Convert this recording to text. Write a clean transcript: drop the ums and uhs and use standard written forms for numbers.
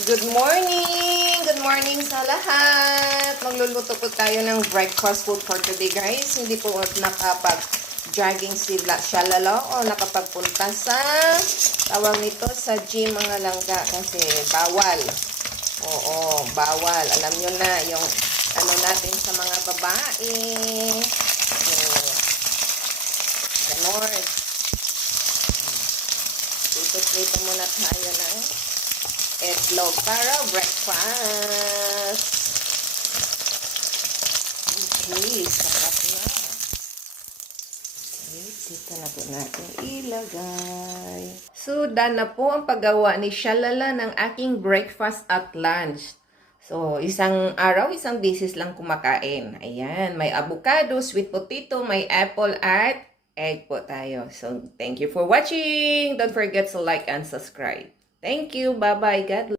Good morning! Good morning sa lahat! Magluluto po tayo ng breakfast food for today, guys. Hindi po nakapag-jogging siya lalo o nakapagpunta sa tawag nito sa gym mga langga kasi bawal. Oo, bawal. Alam nyo na yung ano natin sa mga babae. So, ganon. Tutuplito muna tayo ng itlog para breakfast. Okay, sarap na. Okay, dito na po natin ilagay. So, done na po ang paggawa ni Shalala ng aking breakfast at lunch. So, isang araw, isang beses lang kumakain. Ayan, may avocado, sweet potato, may apple at egg po tayo. So, thank you for watching. Don't forget to like and subscribe. Thank you. Bye-bye. God bless.